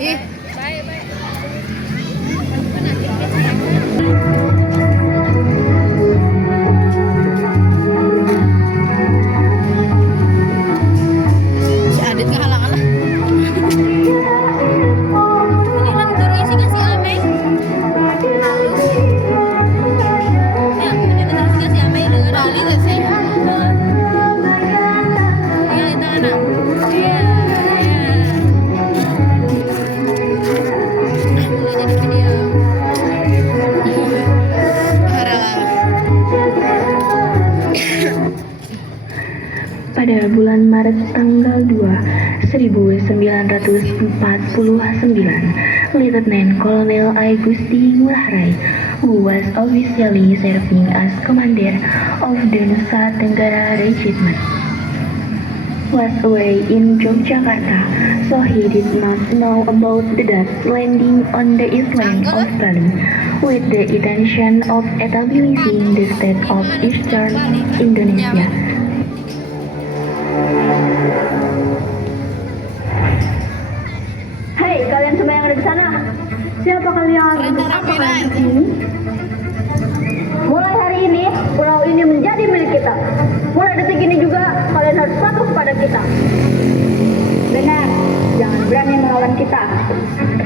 Ih. Si Adit ngehalangan lah. Ini lan guru isi kasih ame. Ya, ini terus kasih ame lu. Bali tuh sih. Iya, itu anak. Iya, iya. Mulai jadi video. Pada bulan Maret tanggal 2, 1949, Lieutenant Colonel I. Gusti Ngurah Rai, who was officially serving as commander of the Nusa Tenggara Regiment, was away in Yogyakarta, so he did not know about the Dutch landing on the island of Bali, with the intention of establishing the state of Eastern Indonesia. Hei, kalian semua yang ada di sana, siapa kalian? Apa kalian di sini? Mulai hari ini, pulau ini menjadi milik kita. Mulai detik ini juga, kalian harus patuh kepada kita. Benar, jangan berani melawan kita.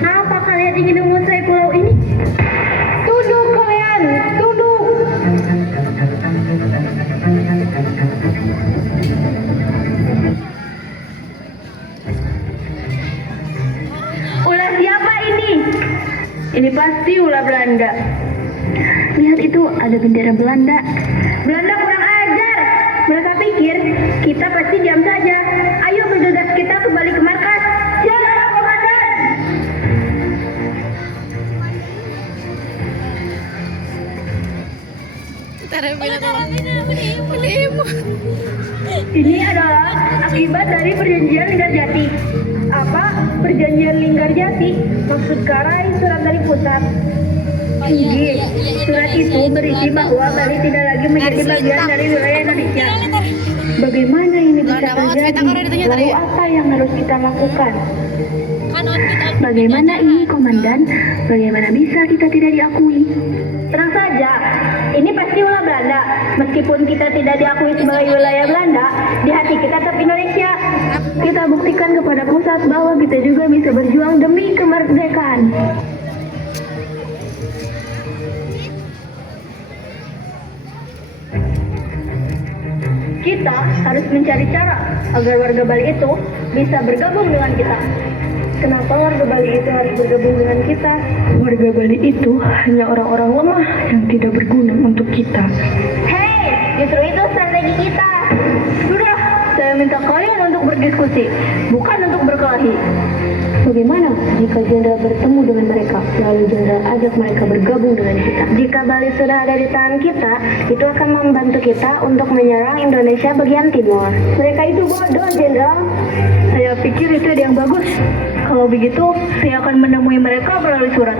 Apa kalian ingin menguasai pulau ini? Tunduk kalian, tunduk. Ulah siapa ini? Ini pasti ulah Belanda. Lihat itu, ada bendera Belanda. Belanda kurang ajar. Mereka pikir kita pasti diam saja. Ayo bergegas kita kembali ke markas. Siapa komandan? Ini adalah akibat dari perjanjian Linggarjati. Apa perjanjian Linggarjati? Maksud Karai surat dari pusat. Tinggi. Surat itu berisi bahwa Bali tidak lagi menjadi bagian dari wilayah Indonesia. Bagaimana ini bisa terjadi? Lalu apa yang harus kita lakukan? Bagaimana ini, Komandan? Bagaimana bisa kita tidak diakui? Tenang saja, ini pasti ulah Belanda. Meskipun kita tidak diakui sebagai wilayah Belanda, di hati kita tetap Indonesia. Kita buktikan kepada pusat bahwa kita juga bisa berjuang demi kemerdekaan. Kita harus mencari cara agar warga Bali itu bisa bergabung dengan kita. Kenapa warga Bali itu harus bergabung dengan kita? Warga Bali itu hanya orang-orang lemah yang tidak berguna untuk kita. Hei, justru itu strategi kita. Sudah, saya minta kalian untuk berdiskusi, bukan untuk berkelahi. Bagaimana jika jenderal bertemu dengan mereka, lalu jenderal ajak mereka bergabung dengan kita? Jika Bali sudah ada di tangan kita, itu akan membantu kita untuk menyerang Indonesia bagian timur. Mereka itu bodoh, jenderal. Saya pikir itu ide yang bagus. Kalau begitu, saya akan menemui mereka melalui surat.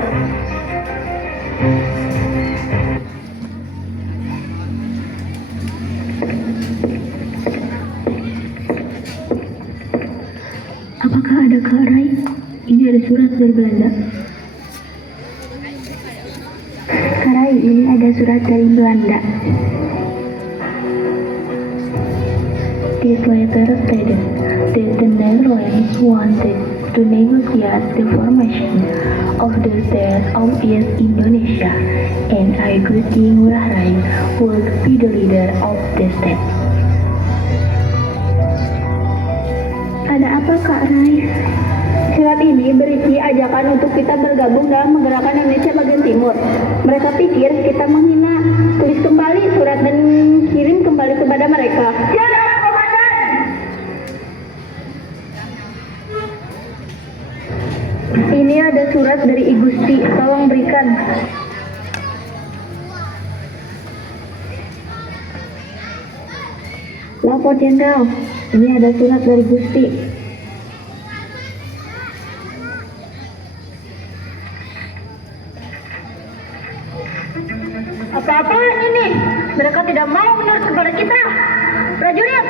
Apakah ada Kak Rai? Ini ada surat dari Belanda. Kak Rai, ini ada surat dari Belanda. This letter stated that the Netherlands wanted to negotiate the formation of the state of East Indonesia, and I Gusti Ngurah Rai would be the leader of the state. Ada apa, Kak Rai? Surat ini berisi ajakan untuk kita bergabung dalam menggerakkan Indonesia bagian timur. Mereka pikir kita menghina. Tulis kembali surat dan kirim kembali kepada mereka. Siapa komandan? Ini ada surat dari I Gusti, tolong berikan. Lapor Jenderal, ini ada surat dari Gusti. Apa-apaan ini? Mereka tidak mau menurut kepada kita. Prajurit,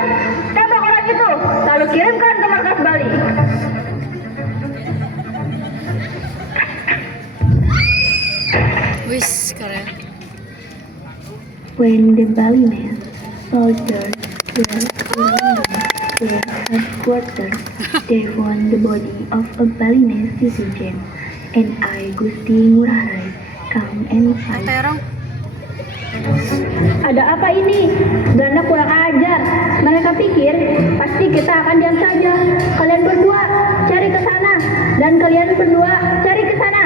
tembak orang itu, lalu kirimkan ke markas Bali. Wis keren. When the Balinese soldiers were surrounding their headquarters, they found the body of a Balinese citizen, and I, Gusti Ngurah Rai, come inside. Terong. Ada apa ini? Belanda kurang ajar. Mereka pikir pasti kita akan diam saja. Kalian berdua cari ke sana dan kalian berdua cari ke sana.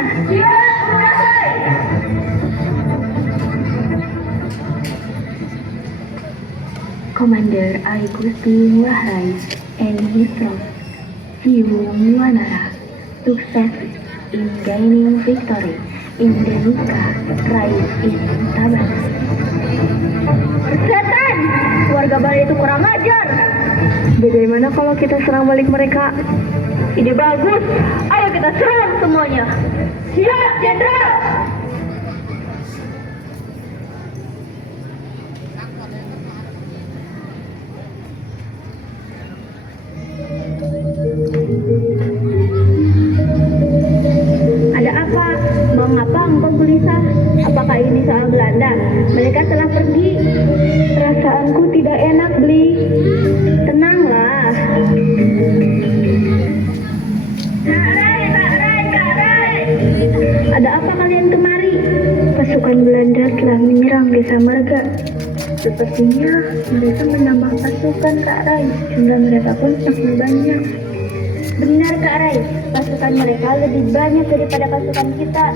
Commander I, Gusti Ngurah Rai, and his troops, Siwung Wanara, success in gaining victory in the Nika Rise in Tabanan. Setan! Warga Bali itu kurang ajar. Bagaimana kalau kita serang balik mereka? Ide bagus. Ayo kita serang semuanya. Siap, Jenderal! Ada apa? Mengapa engkau gelisah? Apakah ini soal Belanda? Mereka telah pergi. Perasaanku tidak enak, Bli. Tenanglah. Kak Rai. Ada apa kalian kemari? Pasukan Belanda telah menyerang desa Marga. Sepertinya mereka menambah pasukan, Kak Rai. Jumlah mereka pun semakin banyak. Benar, Kak Rai. Pasukan mereka lebih banyak daripada pasukan kita.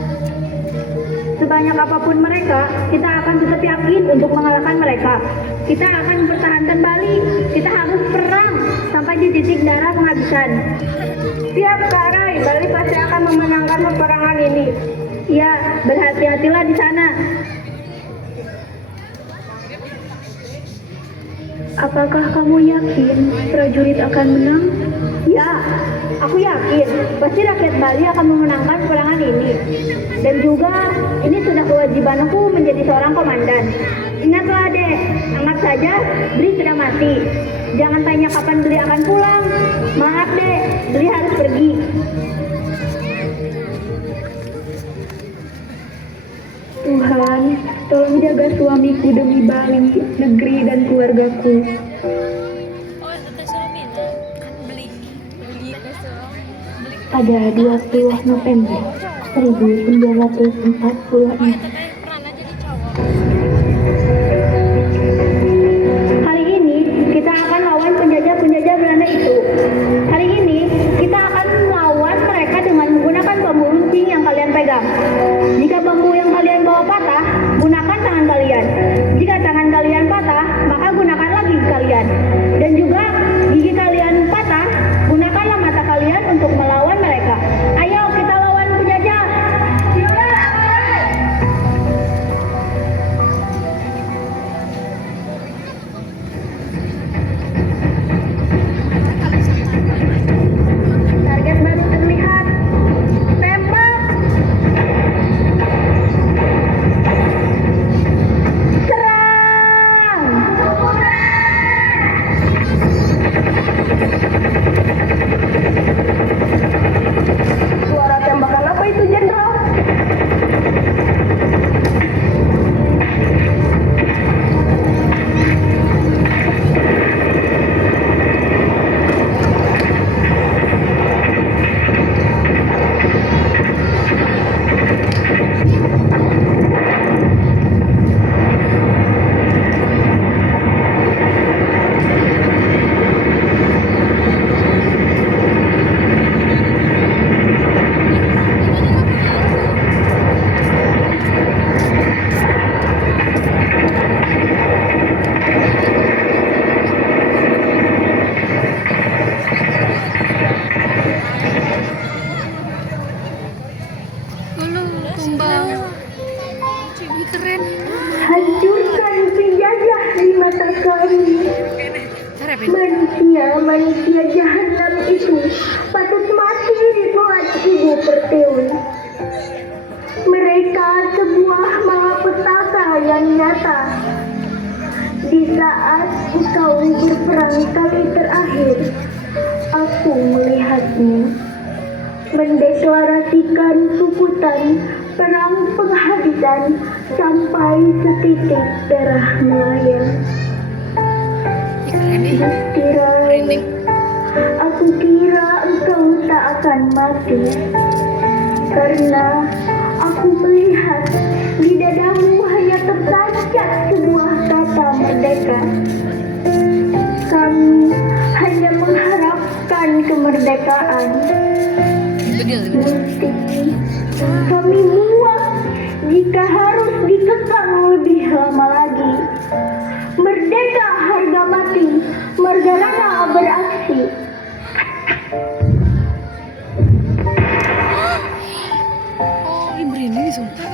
Sebanyak apapun mereka, kita akan tetap yakin untuk mengalahkan mereka. Kita akan mempertahankan Bali. Kita harus perang sampai di titik darah penghabisan. Siap, Kak Rai. Bali pasti akan memenangkan peperangan ini. Ya, berhati-hatilah di sana. Apakah kamu yakin prajurit akan menang? Ya, aku yakin. Pasti rakyat Bali akan memenangkan peperangan ini. Dan juga, ini sudah kewajibanku menjadi seorang komandan. Ingatlah, Dek. Anggap saja Beli sudah mati. Jangan tanya kapan Beli akan pulang. Maaf, Dek. Beli harus pergi. Tuhan, tolong jaga suamiku demi Bali, negeri, dan keluargaku. Oh, teh suami kan beli teh suami. Pada 20 November 1946, Pernah jadi cowok. Hari ini kita akan lawan penjajah-penjajah Belanda itu. Hari ini kita akan melawan mereka dengan menggunakan bambu runcing yang kalian pegang. Jika bambu yang kalian bawa patah, gunakan tangan kalian. Jika tangan kalian patah, maka gunakanlah gigi kalian. Dan juga gigi kalian patah, gunakanlah mata kalian untuk melawan mereka. Ayo kita lawan penjajah. Target baru terlihat. Tembak. Serang. Suara tembakan apa itu, Jenderal? Tumbang. Cibi keren. Hancurkan penjajah di mata kami. Manusia jahanam itu patut mati di buat Ibu Pertiwi. Mereka sebuah malapetaka yang nyata. Di saat engkau berperang kali terakhir, aku melihatmu mendeklarasikan tukutan perang penghabisan sampai setitik darah melayang. Keren nih. Gusti Rai, Merinding. aku kira engkau tak akan mati, karena aku melihat di dadamu hanya tertancap sebuah kata merdeka. Kami hanya mengharapkan kemerdekaan. Bedil. Gusti, kami muak jika harus dikekang lebih lama lagi. Merdeka harga mati, Margarana beraksi. Oh, ini merinding sumpah.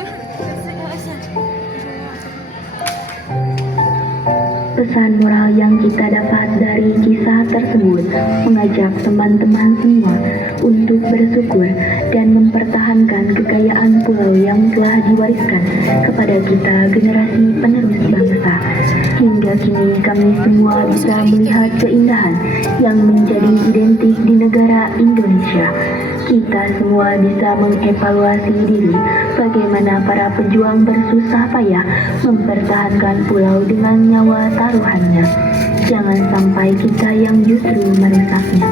Pesan moral yang kita dapat dari kisah tersebut mengajak teman-teman semua untuk bersyukur dan mempertahankan kekayaan pulau yang telah diwariskan kepada kita generasi penerus bangsa. Hingga kini kami semua bisa melihat keindahan yang menjadi identik di negara Indonesia. Kita semua bisa mengevaluasi diri bagaimana para pejuang bersusah payah mempertahankan pulau dengan nyawa taruhannya. Jangan sampai kita yang justru merusaknya.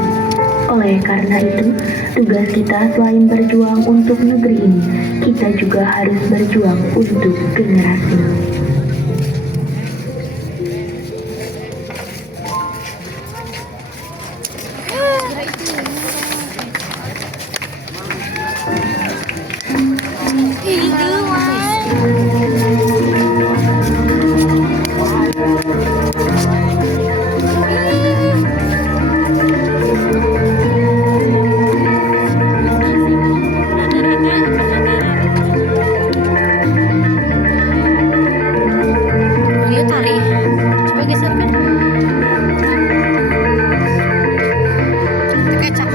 Oleh karena itu, tugas kita selain berjuang untuk negeri ini, kita juga harus berjuang untuk generasi. Dia tarik. Coba geserkan. Kecap.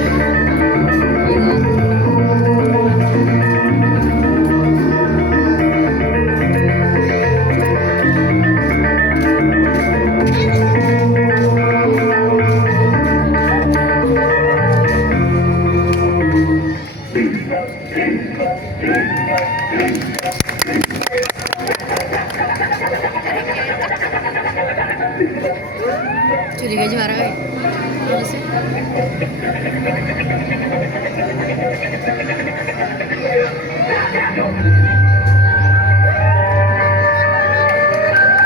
Curiga juara. Males sih.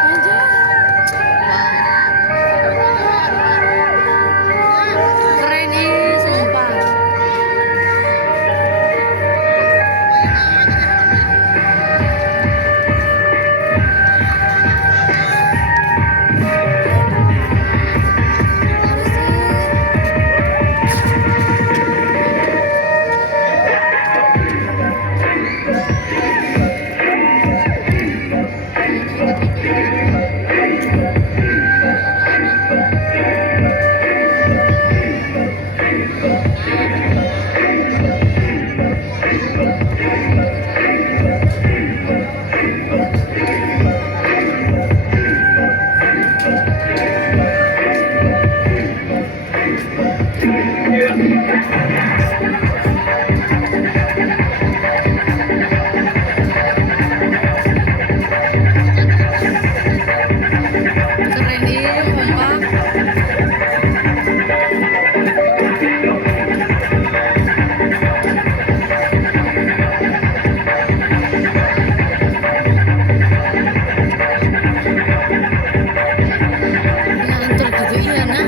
Aja. Keren nih, sumpah. Keren nih, kompak. Ngantur gitu iya nah.